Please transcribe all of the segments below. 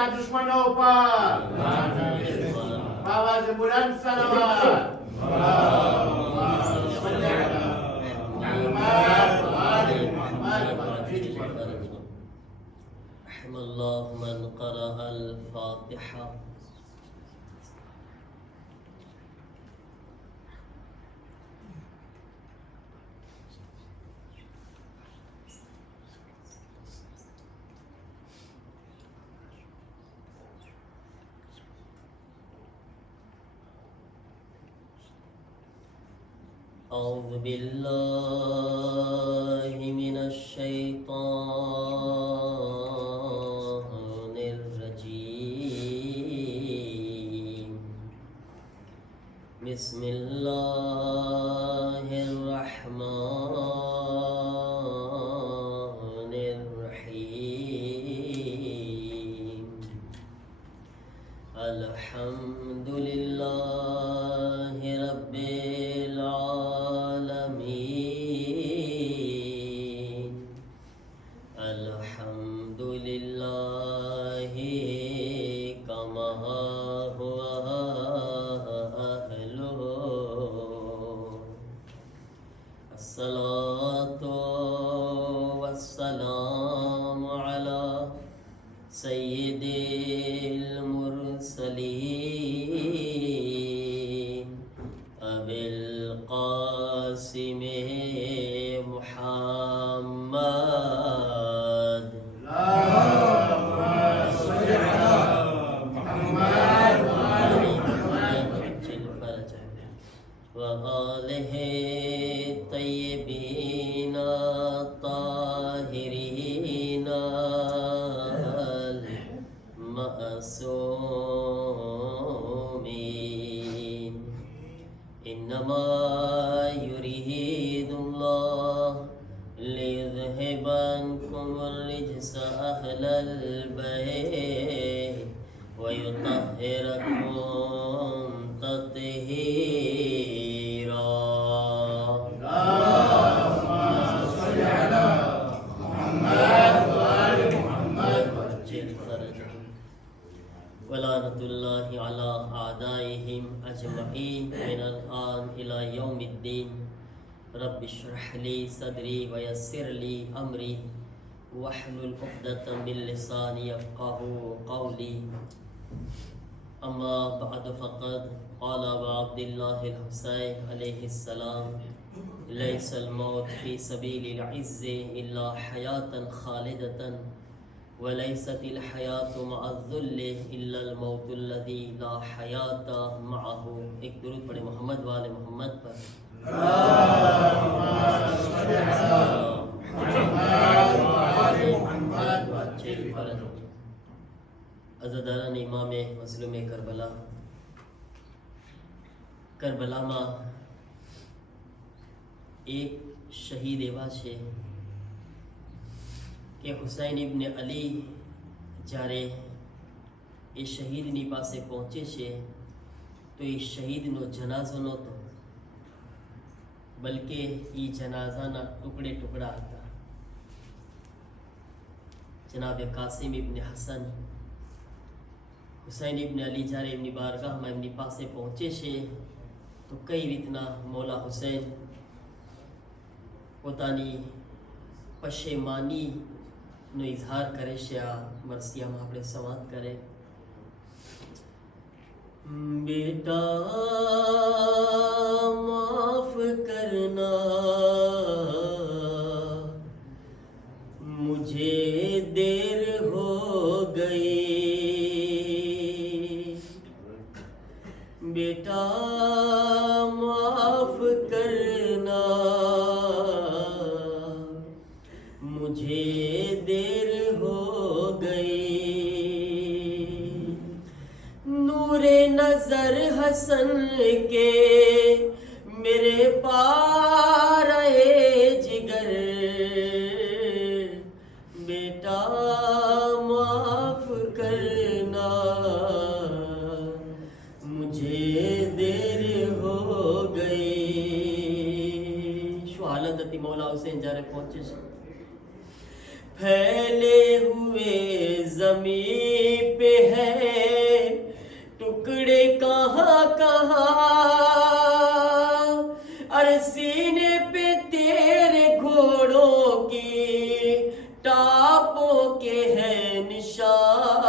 kita dushmanوں پر آواز بلند صلوات رحم الله من قرأ الفاتحة. أعوذ بالله من الشيطان الرجيم. بسم الله الرحمن الرحيم. الحمد لله رب العالمين. الحمد لله كما هو أهله. الصلاة والسلام على سيد المرسلين أبي القاسم محمد. اللهم صل على محمد وآل محمد وآله الطيبين الطاهرين المعصومين. إنما يريد الله ليذهب عنكم الرجس أهل البيت ويطهركم تطهيرا. اللهم صل على محمد وآل محمد وعجل فرجهم. ولعنة الله على أعدائهم أجمعين من الآن إلى يوم الدين. رب اشرح لي صدري ويسر لي أمري واحلل عقدة من لساني يفقهوا قولي. أما بعد فقد قال أبو عبد الله الحسين عليه السلام: ليس الموت في سبيل العز إلا حياة خالدة وليست الحیات مع الذل الا الموت الذي لا حیات معه. ایک درود پڑھے محمد والے محمد پر. اللهم صل على محمد وآل محمد وعجل فرجهم. عزاداران امام مظلوم کربلا. کربલામાં એક શહીદ એવા છે કે હુસૈન ઇબ્ન અલી જ્યારે એ શહીદની પાસે પહોંચે છે તો એ શહીદનો જનાઝો નહોતો, બલકે એ જનાઝાના ટુકડે ટુકડા હતા. જનાબ કાસિમ ઇબ્ન હસન હુસૈન ઇબ્ન અલી જ્યારે એમની બારગાહમાં એમની પાસે પહોંચે છે તો કઈ રીતના મૌલા હુસૈન પોતાની પશેમાનીનો ઇઝહાર કરે છે. આ મરસિયામાં આપણે સંવાદ કરે: બેટા માફ કરના મુझे देर हो गई. बेटा माफ करना मुझे देर हो गई. नूरे नजर हसन के मेरे पा रहे जिगर. बेटा माफ करना मुझे देर हो गई. શું હાલત હતી મૌલા હુસૈન જ્યારે પહોંચે છે. پھیلے ہوئے زمین پہ कहाँ कहाँ, अरे सीने पे तेरे घोड़ों की टापों के है निशान।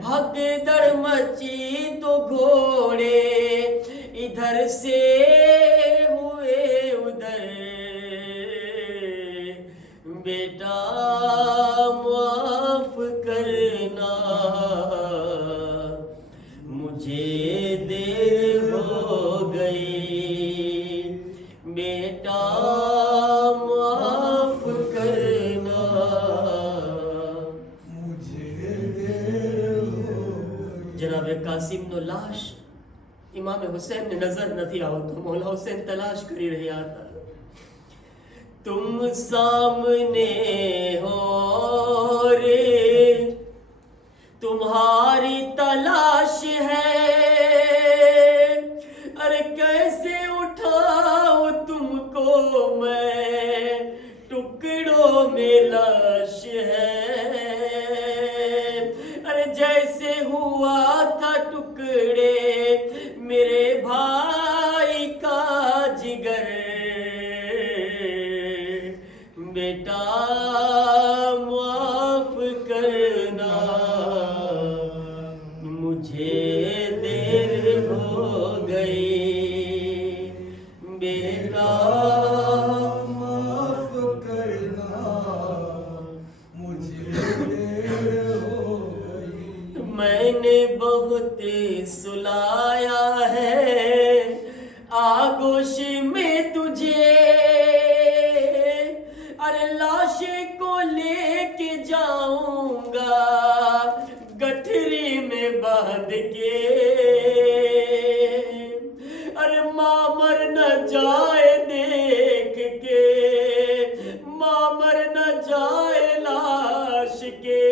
भगदड़ मची तो घोड़े इधर से हुए उधर, बेटा माफ करना मुझे देर हो गई, बेटा माफ करना मुझे देर हो गई। जनाब कासिम नो लाश इमाम हुसैन ने नजर નથી આવતો। मौला हुसैन तलाश કરી રહ્યા હતા। तुम सामने हो रे, तुम्हारी तलाश है, अरे कैसे उठाऊं तुमको मैं, टुकड़ों में लाश है। अरे जैसे हुआ था टुकड़े मेरे भाई का जिगर, बेटा माफ करना मुझे देर हो गई, बेटा माफ करना मुझे देर हो गई। मैंने बहुत सुलाया है आगोश में तुझे, अरे लाशे को लेके जाऊंगा गठरी में बांध के, अरे माँ मर न जाए देख के, माँ मर न जाए लाश के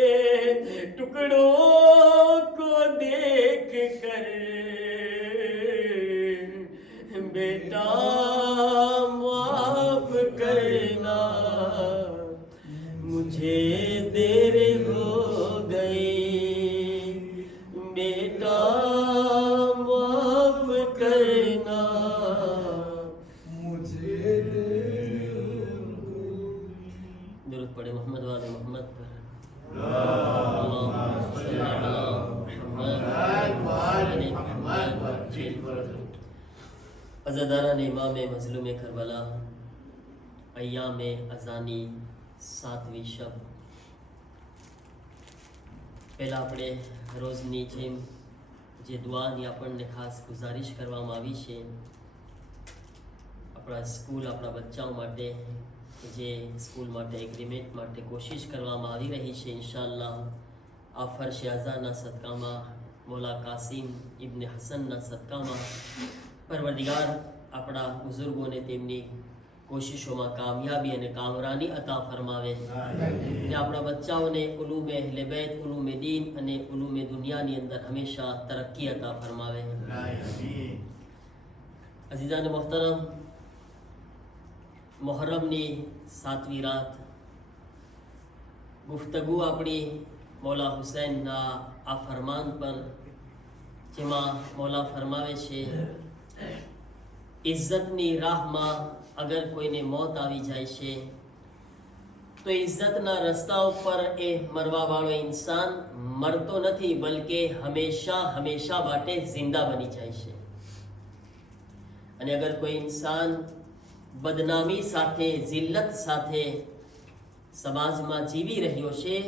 टुकड़ों को देख कर, बेटा माफ करना मुझे देर हो गई, बेटा माफ करना मुझे देर हो गई। दुरूद पढ़े मोहम्मद वाले मोहम्मद पर। अज़ादारान इमाम मज़लूम करबला अय्याम अज़ानी 7મી शब। પહેલાં આપણે રોજની જેમ જે દુઆની આપણને ખાસ ગુજારિશ કરવામાં આવી છે આપણા સ્કૂલ આપણા બચ્ચાઓ માટે જે સ્કૂલ માટે એગ્રીમેન્ટ માટે કોશિશ કરવામાં આવી રહી છે ઇન્શાઅલ્લાહ આ ફર્શ અઝાના સદકામાં મૌલા કાસિમ ઇબ્ન હસનના સદકામાં પરવરદિગાર આપણા બુઝુર્ગોને તેમની કોશિશોમાં કામયાબી અને કામરાની અતા ફરમાવે અને આપણા બચ્ચાઓને ઉલૂમે અહલે બેત ઉલૂમે દીન અને ઉલૂમે દુનિયાની અંદર હંમેશા તરક્કી અતા ફરમાવે। અઝીઝાન મોહતરમ, मुहर्रमनी 7મી रात गुफ्तगू अपनी मौला हुसैन आ फरमान पर जेमा मौला फरमावे छे इज्जतनी राह में अगर कोईने मौत आवी जाय छे तो इज्जतना रस्ता पर ए मरवा वाळो इंसान मरतो नहीं बल्कि हमेशा हमेशा बाटे जिंदा बनी जाय छे। अने अगर कोई इंसान बदनामी साथे जिल्लत साथे समाज में जीवी रह्यो छे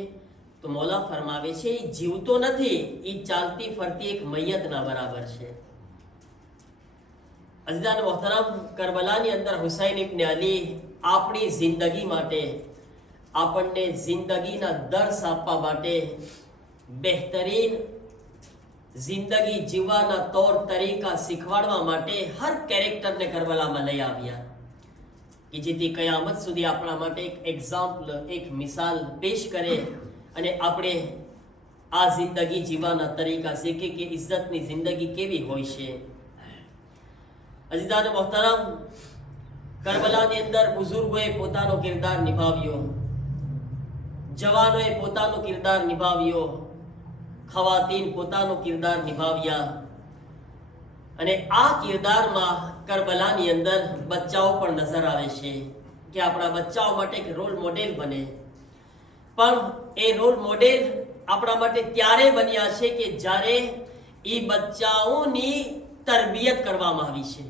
तो मौला फरमावे छे जीवतो नहीं, ई चालती फरती एक मैयत ना बराबर छे। अज़ीज़ान मोहतरम, करबलानी अंदर हुसैन इब्न अली आपणी जिंदगी माटे आपने जिंदगीना दर्श आपवा माटे बेहतरीन जिंदगी जीववाना तौर तरीका शीखवाडवा माटे हर कैरेक्टर ने करबला में लई आव्या कि जेथी कयामत सुधी आपणा माटे एक एग्जाम्पल एक मिसाल पेश करे अने आपणे आ जिंदगी जीववाना तरीका शीखे कि इज्जतनी जिंदगी केवी होय छे। अजीजान मोहतरम, करबलानी अंदर बुजुर्गोए पोतानो किरदार निभाव्यो, जवानोए पोतानो किरदार निभाव्यो, ખવાતીન પોતાનો કિરદાર નિભાવ્યા અને આ કિરદારમાં કરબલાની અંદર બચ્ચાઓ પણ નજર આવે છે કે આપણા બચ્ચાઓ માટે એક રોલ મોડેલ બને. પણ એ રોલ મોડેલ આપણા માટે ત્યારે બન્યા છે કે જ્યારે એ બચ્ચાઓની તરબિયત કરવામાં આવી છે.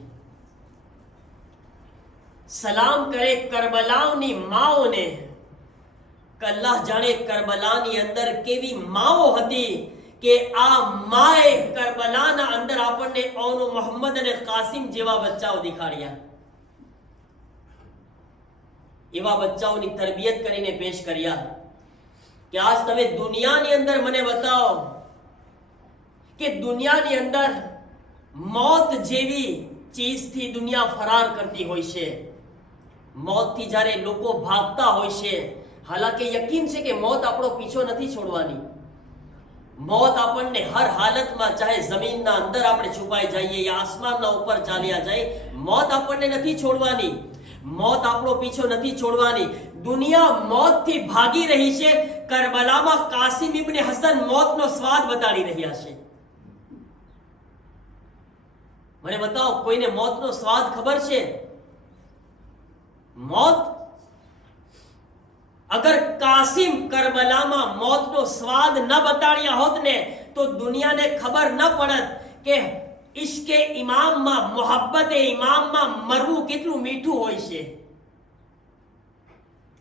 સલામ કરે કરબલાની માઓને. અલ્લાહ જાણે કરબલાની અંદર કેવી માઓ હતી કે આ માએ કરબલાના અંદર આપણને ઓનો મોહમ્મદ અને કાસિમ જેવા બચ્ચાઓ દેખાડ્યા. એવા બચ્ચાઓની તરબિયત કરીને પેશ કર્યા કે આજ તમે દુનિયાની અંદર મને બતાવો કે દુનિયાની અંદર મોત જેવી ચીજથી દુનિયા ફરાર કરતી હોય છે. મોતથી જ્યારે લોકો ભાગતા હોય છે, હાલાકી યકીન છે કે મોત આપણો પીછો નથી છોડવાની. મોત આપણને હર હાલતમાં, ચાહે જમીનના અંદર આપણે છુપાઈ જઈએ યા આસમાનના ઉપર ચાલ્યા જાય, મોત આપણને નથી છોડવાની. મોત આપણો પીછો નથી છોડવાની. દુનિયા મોતથી ભાગી રહી છે. કરબલામાં કાસિમ ઇબ્ન હસન મોતનો સ્વાદ બતાડી રહ્યા છે. મને બતાવો, કોઈને મોતનો સ્વાદ ખબર છે? મોત, અગર કાસિમ કરબલામાં મોતનો સ્વાદ ન બતાડ્યા હોત ને તો દુનિયાને ખબર ન પડત કે ઇશ્કે ઇમામમાં, મોહબ્બતે ઇમામમાં મરવું કેટલું મીઠું હોય છે.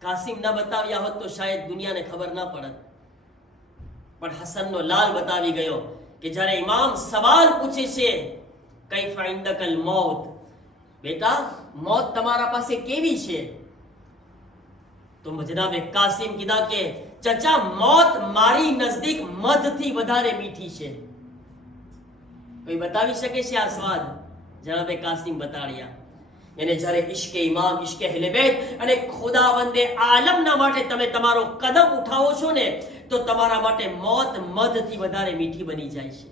કાસિમ ન બતાવ્યા હોત તો શાયદ દુનિયાને ખબર ન પડત. પણ હસનનો લાલ બતાવી ગયો કે જ્યારે ઇમામ સવાલ પૂછે છે, કૈફા ઇન્દકલ મૌત, બેટા મોત તમારા પાસે કેવી છે? તો જનાબે કાસિમ કીધા કે ચચા, મોત મારી નજદીક મધથી વધારે મીઠી છે. કોઈ બતાવી શકે છે આ સ્વાદ? જનાબે કાસિમ બતાડ્યા. એને જ્યારે ઇશ્કે ઇમામ, ઇશ્કે અહલે બેત અને ખુદાવંદે આલમના માટે તમે તમારો કદમ ઉઠાવો છો ને તો તમારા માટે મોત મધથી વધારે મીઠી બની જાય છે.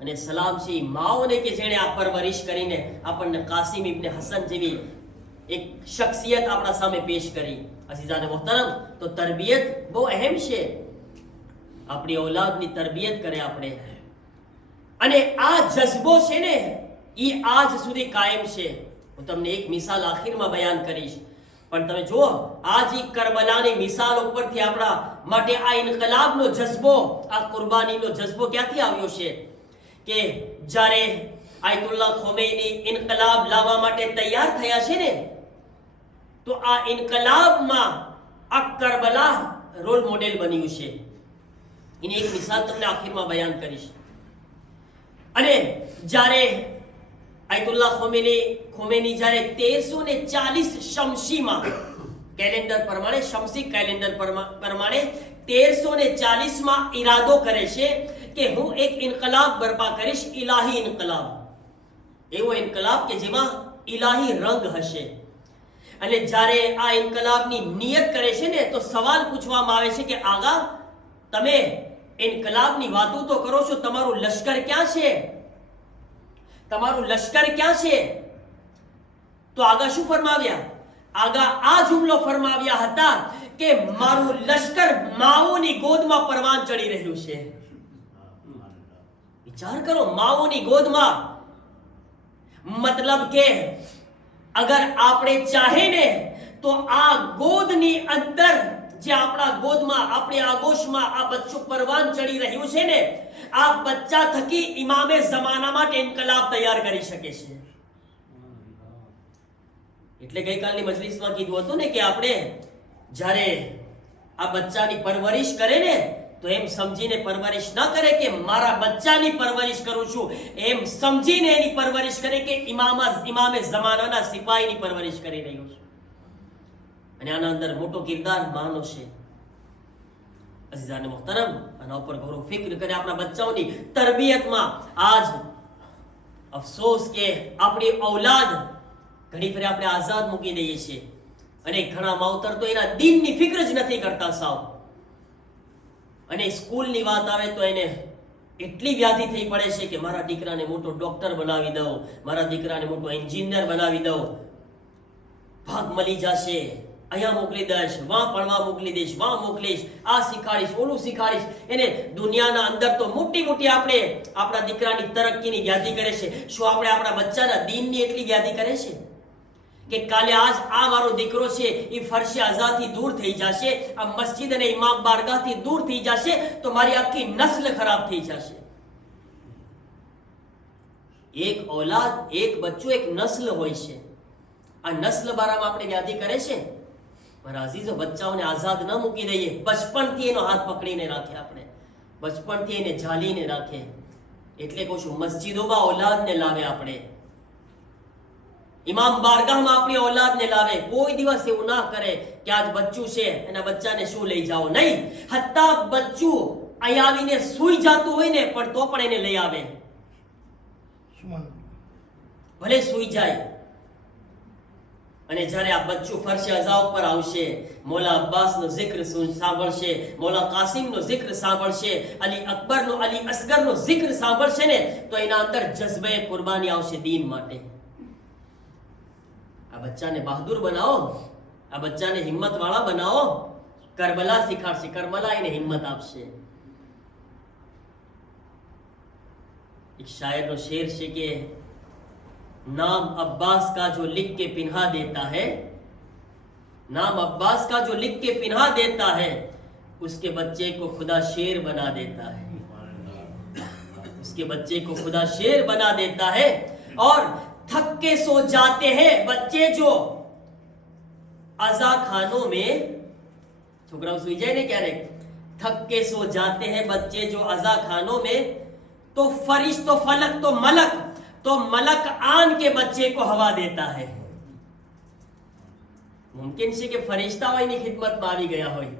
અને સલામ છે માઓને કે જેણે આ પરવરિશ કરીને આપણને કાસિમ ઇબ્ન હસન જેવી એક શખ્સિયત આપણા સામે પેશ કરી. અઝીઝાને મોહતરમ, તો તરબિયત બહુ અહેમ છે. આપણી ઔલાદની તરબિયત કરે આપણે. અને આ જજ્બો છે ને એ આજ સુધી કાયમ છે. હું તમને એક મિસાલ આખીરમાં બયાન કરીશ, પણ તમે જુઓ આજ ઈ કરબલાની મિસાલ ઉપરથી આપણા માટે આ ઇન્કલાબનો જજ્બો, આ કુરબાનીનો જજ્બો ક્યાંથી આવ્યો છે કે જ્યારે આયતુલ્લાહ ખોમૈની ઇન્કલાબ લાવવા માટે તૈયાર થયા છે ને, તો આ ઇન્કલાબમાં આ કરબલા રોલ મોડેલ બન્યું છે. એની એક મિસાલ તમને આખીરમાં બયાન કરીશ. અને જ્યારે આયતુલ્લાહ ખોમૈની જ્યારે 1340 શમસીમાં, કેલેન્ડર પ્રમાણે, શમસી કેલેન્ડર પ્રમાણે 1340માં ઈરાદો કરે છે કે હું એક ઇન્કલાબ બરપા કરીશ, ઇલાહી ઇન્કલાબ. એવો ઇન્કલાબ કે જેમાં ઇલાહી રંગ હશે. અને જ્યારે આ ઇન્કલાબની નિયત કરે છે ને તો સવાલ પૂછવામાં આવે છે કે આગા, તમે ઇન્કલાબની વાતો તો કરો છો, તમારું લશ્કર ક્યાં છે? તમારું લશ્કર ક્યાં છે? તો આગા શું ફરમાવ્યા? આગા આ જુમલો ફરમાવ્યા હતા કે મારું લશ્કર માઓની ગોદમાં પરવાન ચડી રહ્યું છે. વિચાર કરો, માઓની ગોદમાં. મતલબ કે અગર આપણે ચાહે ને તો આ ગોદની અંદર, જે આપણા ગોદમાં, આપણી આગોશમાં આ બચ્ચું પરવાન ચડી રહ્યું છે ને, આ બચ્ચા થકી ઇમામે ઝમાના માટે ઇન્કલાબ તૈયાર કરી શકે છે. એટલે ગઈકાલની મજલિસમાં કીધું હતું ને કે આપણે જ્યારે આ બચ્ચાની પરવરિશ કરે ને તો એમ સમજીને પરવરિશ ન કરે કે મારા બચ્ચાની પરવરિશ કરું છું, એમ સમજીને એની પરવરિશ કરે કે ઇમામે ઝમાનાના સિપાહીની પરવરિશ કરી રહ્યો છું. અને આના અંદર મોટો કિરદાર માનો છે. અઝીઝાને મોહતરમ, આના ઉપર ગૌરવ ફિક્ર કરે આપણા બચ્ચાઓની તરબિયતમાં. આજ અફસોસ કે આપણી ઔલાદ ઘણી ફરી આપણે આઝાદ મૂકી દઈએ છીએ અને ઘણા માવતર તો એના દીનની ફિક્ર જ નથી કરતા સાવ. અને સ્કૂલની વાત આવે તો એને એટલી વ્યાધિ થઈ પડે છે કે મારા દીકરાને મોટો ડોક્ટર બનાવી દઉં, મારા દીકરાને મોટો એન્જિનિયર બનાવી દઉં, ભાગ મળી જશે, અહીંયા મોકલી દઈશ, વાં ભણવા મોકલી દઈશ, વાં મોકલીશ, આ શીખાડીશ, ઓલું શીખાડીશ. એને દુનિયાના અંદર તો મોટી મોટી આપણે આપણા દીકરાની તરક્કીની યાદી કરે છે. શું આપણે આપણા બચ્ચાના દીનની એટલી યાદી કરે છે કે કાલે આજ આ મારો દીકરો છે એ ફરશે આઝાદથી દૂર થઈ જશે, આ મસ્જિદ અને ઇમામ બારગાહથી દૂર થઈ જશે તો મારી આખી નસ્લ ખરાબ થઈ જશે. એક औलाद, એક બચ્ચો, એક નસ્લ હોય છે. આ નસ્લ બારામાં આપણે યાદી કરે છે. મારા અઝીઝો, બચ્ચાઓને આઝાદ ન મૂકી દઈએ. બચપણથી એનો હાથ પકડીને રાખે, આપણે બચપણથી એને ઝાલીને રાખે. એટલે કહું છું, મસ્જિદોમાં औलादને લાવે, આપણે ઇમામ બારગાહમાં આપણી औलादને લાવે. કોઈ દિવસ એવું ના કરે કે આજ બચ્ચું છે એના બચ્ચાને શું લઈ જાઓ. નહીં, હત્તા બચ્ચું અહીં આવીને સૂઈ જતું હોય ને પણ તો પણ એને લઈ આવે, ભલે સૂઈ જાય. અને જ્યારે આ બચ્ચું ફરશે અઝા ઉપર આવશે, મૌલા અબ્બાસનો જિક્ર સાંભળશે, મૌલા કાસિમનો જિક્ર સાંભળશે, અલી અકબરનો, અલી અસગરનો જિક્ર સાંભળશે ને તો એના અંદર જઝ્બે કુરબાની આવશે દીન માટે. આ બચ્ચાને બહાદુર બનાવો, આ બચ્ચાને હિંમત વાળા બનાવો. કરબલા શીખાડશે, કરબલા એને હિંમત આપશે. एक शायर नो शेर છે કે नाम अब्बास का जो लिख के पिन्हा देता है, नाम अब्बास का जो लिख के पिन्हा देता है, उसके बच्चे को खुदा शेर बना देता है, उसके बच्चे को खुदा शेर बना देता है. और थक के सो जाते हैं बच्चे जो अज़ा खानों में, छोकराओ सुई जाए ने क्यारेक, थक के सो जाते हैं बच्चे जो अज़ा खानों में, तो फरिश्तो फलक तो मलक आन के बच्चे को हवा देता है. मुमकिन છે કે ફરિશ્તાઓ એની ખિદમતમાં આવી ગયા હોય.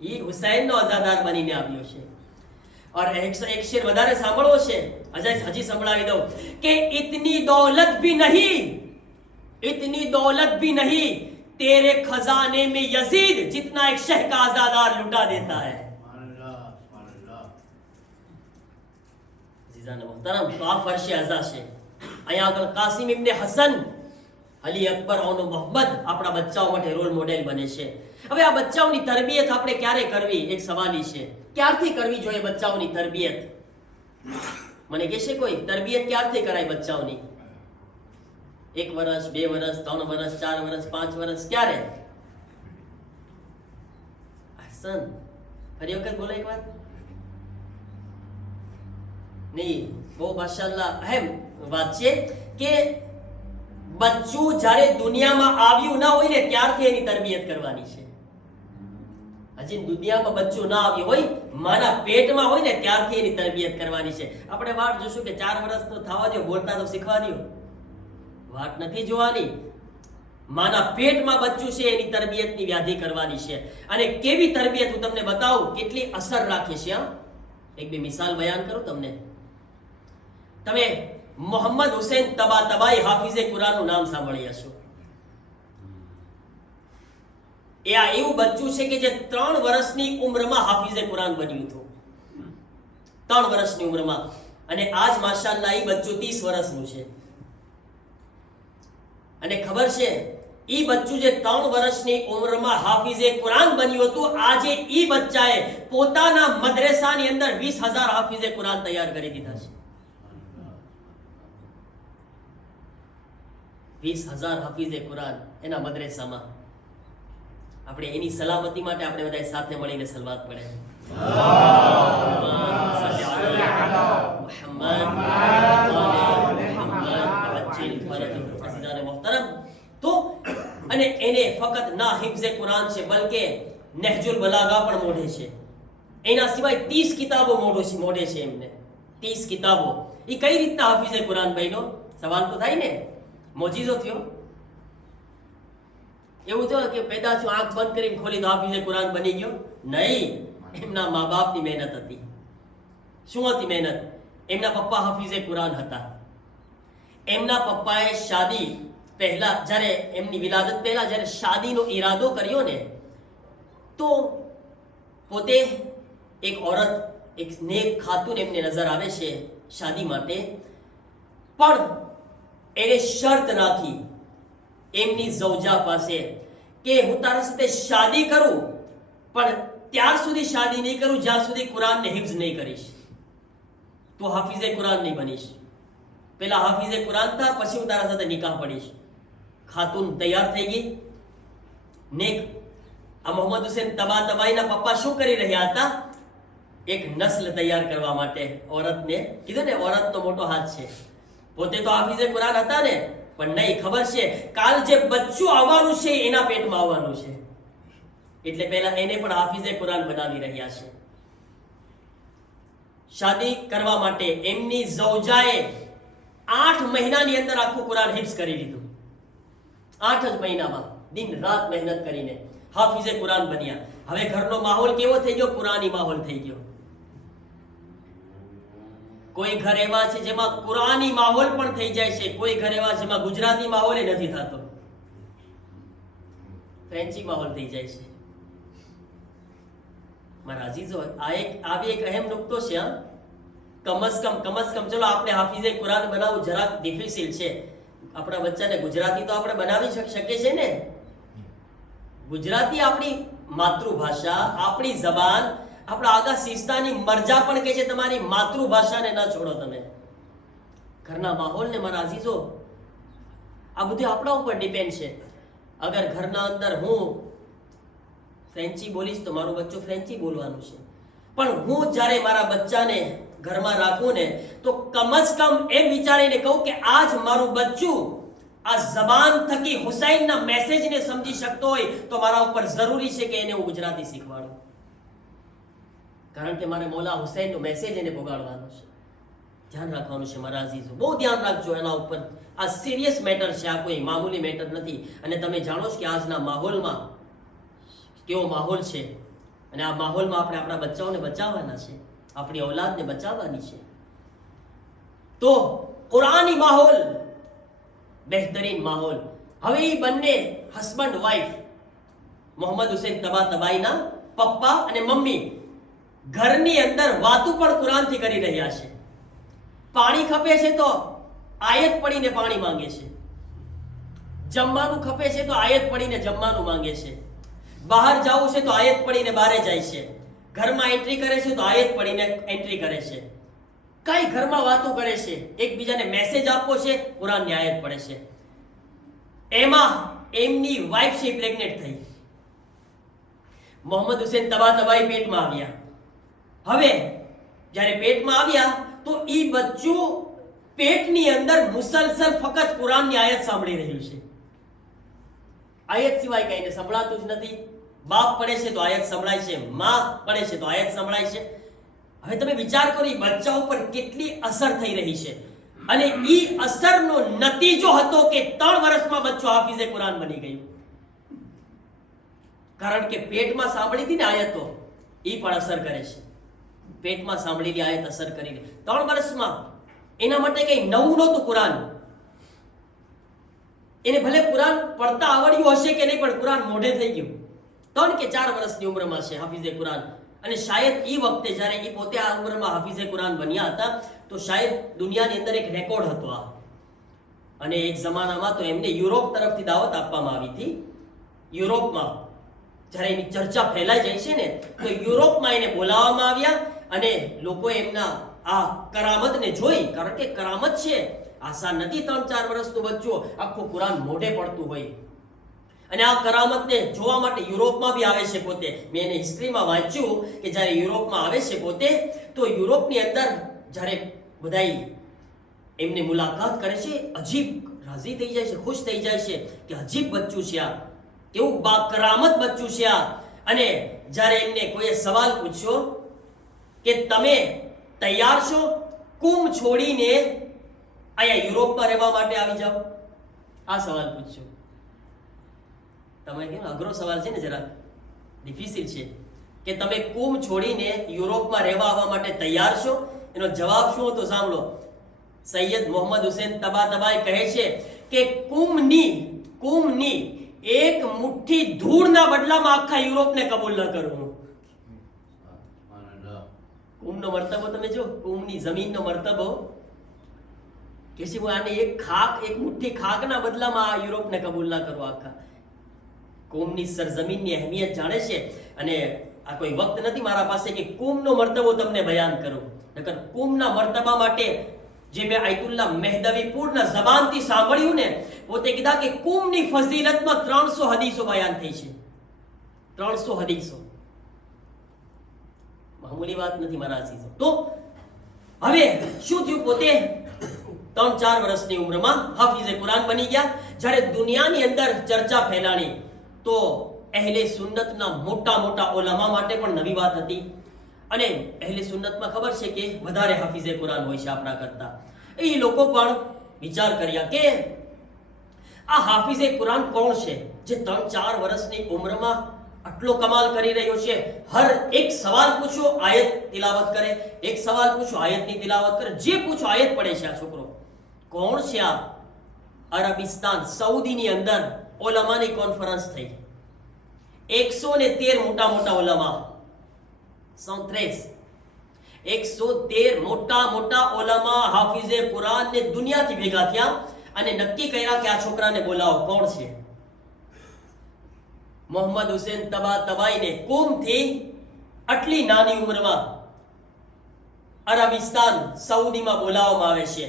એ હુસૈનનો અઝાદાર બનીને આવ્યો છે. और एक शेर વધારે સાંભળવો છે, હજી સંભળાવી દઉં કે इतनी दौलत भी नहीं तेरे खजाने में यजीद जितना एक शह का आजादार लुटा देता है. मोहतरम, तो आ फर्शे अज़ा છે. અહીંયા આગળ કાસિમ ઇબ્ને હસન, અલી અકબર અને મોહમ્મદ આપણા બચ્ચાઓ માટે રોલ મોડેલ બને છે. હવે આ બચ્ચાઓની તરબિયત આપણે ક્યારે કરવી, એક સવાલ છે. ક્યારથી કરવી જોઈએ બચ્ચાઓની તરબિયત? મને કહેશે કોઈ, તરબિયત ક્યારથી કરાય બચ્ચાઓની? 1 વર્ષ, 2 વર્ષ, 3 વર્ષ, 4 વર્ષ, 5 વર્ષ, ક્યારે? હસન, ફરી વખત બોલો એક વાત. નહીં, બહુ માશાઅલ્લાહ અહેમ વાત છે કે બચ્ચું જ્યારે દુનિયામાં આવ્યું ના હોય ને ત્યારથી એની તરબિયત કરવાની છે. હજી દુનિયામાં બચ્ચું ના આવ્યું હોય, માના પેટમાં હોય ને ત્યારથી એની તરબિયત કરવાની છે. આપણે વાટ જોશું કે 4 વર્ષ તો થવા દો, બોલતા તો શીખવા દો, વાટ નથી જોવાની. માના પેટમાં બચ્ચું છે એની તરબિયતની વ્યાધિ કરવાની છે. અને કેવી તરબિયત હું તમને બતાવું, કેટલી અસર રાખે છે. એક બે મિસાલ બયાન કરું તમને. તમે મોહમ્મદ હુસૈન તબાતબાઈ હાફિઝે કુરાનનું નામ સાંભળી હશો. એ આ એવું બચ્ચું છે કે જે 3 વર્ષની ઉંમરમાં હાફિઝે કુરાન બન્યું હતું. 3 વર્ષની ઉંમરમાં. અને આજ માશાઅલ્લાહ એ બચ્ચું 30 વર્ષનું છે. અને ખબર છે, એ બચ્ચું જે 3 વર્ષની ઉંમરમાં હાફિઝે કુરાન બન્યું હતું, આજે એ બચ્ચાએ પોતાના મદ્રેસાની અંદર 20,000 હાફિઝે કુરાન તૈયાર કરી દીધા છે. 20,000 હાફિઝે કુરાન એના મદ્રેસામાં. આપણે એની સલામતી માટે આપણે બધા સાથે મળીને સલવાત પડે. તો અને એને ફક્ત ના હિફ્ઝે કુરાન છે, બલકે નહજુલ બલાગા પણ મોઢે છે. એના સિવાય 30 કિતાબો મોઢે છે એમને. 30 કિતાબો. એ કઈ રીતના હાફિઝે કુરાન બન્યો? સવાલ તો થાય ને. મોજીઝો થયો? એવું થયું કે પેદા થયો, આંખ બંધ કરીને ખોલી તો હાફિઝે કુરાન બની ગયો? નહીં, એમના મા બાપની મહેનત હતી. શું હતી મહેનત? એમના પપ્પા હાફિઝે કુરાન હતા. એમના પપ્પાએ શાદી પહેલા, જ્યારે એમની વિલાદત પહેલા જ્યારે શાદીનો ઈરાદો કર્યો ને, તો પોતે એક औरत, એક નેક ખાતુન એમને નજર આવે છે શાદી માટે, પણ એને શરત રાખી એમની ઝૌજા પાસે કે હું તારા સાથે શાદી કરું, પણ ત્યાર સુધી શાદી નહીં કરું જ્યાં સુધી કુરાનને હિફ્ઝ નહીં કરીશ. તું હાફિઝે કુરાન નહીં બનીશ. પેલા હાફિઝે કુરાન થા, પછી હું તારા સાથે નિકાહ પડીશ. ખાતુન તૈયાર થઈ ગઈ. નેક આ મોહમ્મદ હુસેન તબાતબાઈના પપ્પા શું કરી રહ્યા હતા? એક નસ્લ તૈયાર કરવા માટે औरतને કીધું ને, औरतનો મોટો હાથ છે. પોતે તો હાફિઝે કુરાન હતા ને, પણ નહીં, ખબર છે કાલ જે બચ્ચું આવવાનું છે એના પેટમાં આવવાનું છે, એટલે પહેલા એને પણ હાફિઝે કુરાન બનાવી રહ્યા છે. શાદી કરવા માટે એમની ઝૌજાએ 8 મહિનાની અંદર આખું કુરાન હિફ્ઝ કરી લીધું. 8 જ મહિનામાં દિન રાત મહેનત કરીને હાફિઝે કુરાન બન્યા. હવે ઘરનો માહોલ કેવો થઈ ગયો? કુરાની માહોલ થઈ ગયો. કોઈ ઘર એવા છે જેમાં કુરાની માહોલ પણ થઈ જાય છે, કોઈ ઘર એવા જેમાં ગુજરાતી માહોલ નથી થતો, ફ્રેન્ચી માહોલ થઈ જાય છે. મારા અજીઝો, આ બી એક અહેમ નુકતો છે. કમ સ કમ ચલો આપણે હાફિઝે કુરાન બનાવવું જરાક ડિફિકલ્ટ છે. આપણા બચ્ચાને ગુજરાતી તો આપણે બનાવી શકીએ છીએ ને. ગુજરાતી આપણી માતૃભાષા, આપણી જબાન. આપણા આગા સિસ્તાની મરજા પણ કહે છે તમારી માતૃભાષાને ન છોડો તમે. ઘરના માહોલને મારા અજીઝો, આ બધું આપણા ઉપર ડિપેન્ડ છે. અગર ઘરના અંદર હું ફ્રેન્ચી બોલીશ તો મારું બચ્ચું ફ્રેન્ચી બોલવાનું છે, પણ હું જ્યારે મારા બચ્ચાને ઘરમાં રાખું ને તો કમ સ કમ એમ વિચારીને કહું કે આજ મારું બચ્ચું આ જબાન થકી હુસૈનના મેસેજને સમજી શકતો હોય તો મારા ઉપર જરૂરી છે કે એને હું ગુજરાતી શીખવાડું, કારણ કે મારે મૌલા હુસૈનનો મેસેજ એને પોગાડવાનો છે. ધ્યાન રાખવાનું છે મારા અઝીઝો, બહુ ધ્યાન રાખજો એના ઉપર. આ સિરિયસ મેટર છે, આ કોઈ મામૂલી મેટર નથી. અને તમે જાણો છો કે આજના માહોલમાં કેવો માહોલ છે, અને આ માહોલમાં આપણે આપણા બચ્ચાઓને બચાવવાના છે, આપણી ઔલાદને બચાવવાની છે. તો કુરાની માહોલ, બહેતરીન માહોલ. હવે એ બંને હસબન્ડ વાઇફ, મોહમ્મદ હુસેન તબાતબાઈના પપ્પા અને મમ્મી, ઘરની અંદર વાતું પણ કુરાનથી કરી રહ્યા છે. પાણી ખપે છે તો આયત પડીને પાણી માંગે છે, જમવાનું ખપે છે તો આયત પડીને જમવાનું માંગે છે, બહાર જવું છે તો આયત પડીને બહાર જાય છે, ઘરમાં એન્ટ્રી કરે છે તો આયત પડીને એન્ટ્રી કરે છે. કઈ ઘરમાં વાતો કરે છે, એકબીજાને મેસેજ આપવો છે, કુરાનની આયત પડે છે. એમાં એમની વાઇફ છે પ્રેગ્નેન્ટ થઈ, મોહમ્મદ હુસેન તબાતબાઈ પેટમાં આવ્યા. હવે જ્યારે પેટમાં આવ્યા તો એ બચ્ચું પેટની અંદર મુસલસલ ફક્ત કુરાનની આયત સાંભળી રહ્યું છે. આયત સિવાય કઈને સંભળાતું જ નથી. બાપ પડે છે તો આયત સંભળાય છે, માં પડે છે તો આયત સંભળાય છે. હવે તમે વિચાર કરો એ બચ્ચા ઉપર કેટલી અસર થઈ રહી છે. અને એ અસરનો નતીજો હતો કે 3 વર્ષમાં બચ્ચું હાફિઝે કુરાન બની ગયું, કારણ કે પેટમાં સાંભળી હતી ને આયતો, એ પણ અસર કરે છે. પેટમાં સાંભળેલી આયત અસર કરીને 3 વર્ષમાં એના માટે કઈ નવું નહોતું કુરાન. એને ભલે કુરાન પડતા આવડ્યું હશે કે નહીં, પણ કુરાન મોઢે થઈ ગયું. 3 કે 4 વર્ષની ઉંમરમાં છે હાફિઝે કુરાન. અને શાયદ એ વખતે જ્યારે એ પોતે આ ઉંમરમાં હાફિઝે કુરાન બન્યા હતા તો શાયદ દુનિયાની અંદર એક રેકોર્ડ હતો આ. અને એક જમાનામાં તો એમને યુરોપ તરફથી દાવત આપવામાં આવી હતી. યુરોપમાં જ્યારે એની ચર્ચા ફેલાઈ જાય છે ને તો યુરોપમાં એને બોલાવવામાં આવ્યા અને લોકો એમના આ કરામતને જોઈ, કારણ કે કરામત છે, આસાન નથી 3-4 વર્ષનું બચ્ચું આખું કુરાન મોઢે પડતું હોય. અને આ કરામતને જોવા માટે યુરોપમાં બી આવે છે પોતે. મેં એને હિસ્ટ્રીમાં વાંચ્યું કે જ્યારે યુરોપમાં આવે છે પોતે, તો યુરોપની અંદર જ્યારે બધાય એમની મુલાકાત કરે છે, અજીબ રાજી થઈ જાય છે, ખુશ થઈ જાય છે કે અજીબ બચ્ચું છે આ, કેવું બાકરામત બચ્ચું છે આ. અને જ્યારે એમને કોઈએ સવાલ પૂછ્યો કે તમે તૈયાર છો કુમ છોડીને અહીંયા યુરોપમાં રહેવા માટે આવી જાઓ, આ સવાલ પૂછ્યો. તમે કેમ અઘરો સવાલ છે ને, જરા ડિફિકલ્ટ છે કે તમે કુમ છોડીને યુરોપમાં રહેવા આવવા માટે તૈયાર છો? એનો જવાબ શું હતો સાંભળો. સૈયદ મોહમ્મદ હુસેન તબાતબાઈ કહે છે કે કુમની એક મુઠ્ઠી ધૂળના બદલામાં આખા યુરોપને કબૂલ ન કરું. કુમનો મર્તબો તમે જો, કુમની જમીનનો મર્તબો કે છે આને એક મુઠ્ઠી ખાકના બદલામાં આ યુરોપને કબૂલ ના કરું. આખા કોમની સરજમીનની અહેમિયત જાણે છે. અને આ કોઈ વખત નથી મારા પાસે કે કોમનો મર્તબો તમને બયાન કરું, નકર કોમના મર્તબા માટે જે મેં આયતુલ્લાહ મહેદવી પૂરના જબાનથી સાંભળ્યું ને, પોતે કીધા કે કોમની ફઝીલતમાં 300 હદીસો બયાન થઈ છે. 300 હદીસો મામૂલી વાત નથી મારા અઝીઝો. તો હવે શું થયું? પોતે 3-4 વર્ષની ઉંમરમાં હાફિઝે કુરાન બની ગયા. જ્યારે દુનિયાની અંદર ચર્ચા ફેલાણી તો અહેલે સુન્નતના મોટા મોટા ઉલમા માટે પણ નવી વાત હતી. અને અહેલે સુન્નતમાં ખબર છે કે વધારે હાફિઝે કુરાન હોય છે આપણા કરતા. એ લોકો પણ વિચાર કર્યા કે આ હાફિઝે કુરાન કોણ છે જે 3-4 વર્ષની ઉંમરમાં આટલો કમાલ કરી રહ્યો છે? હર એક સવાલ પૂછો આયત તિલાવત કરે, એક સવાલ પૂછો આયતની તિલાવત કરે, જે પૂછો આયત પડે છે. આ છોકરો કોણ છે? આ અરબિસ્તાન સાઉદીની અંદર ઉલમાની કોન્ફરન્સ થઈ. 113 મોટા મોટા ઉલમા, 113 મોટા મોટા ઉલમા હાફિઝે કુરાન ને દુનિયાથી ભેગા થયા અને નક્કી કર્યા કે આ છોકરાને બોલાવો. કોણ છે? મોહમ્મદ હુસૈન તબાતબાઈને કોમથી આટલી નાની ઉંમરમાં અરબિસ્તાન સાઉદીમાં બોલાવવામાં આવે છે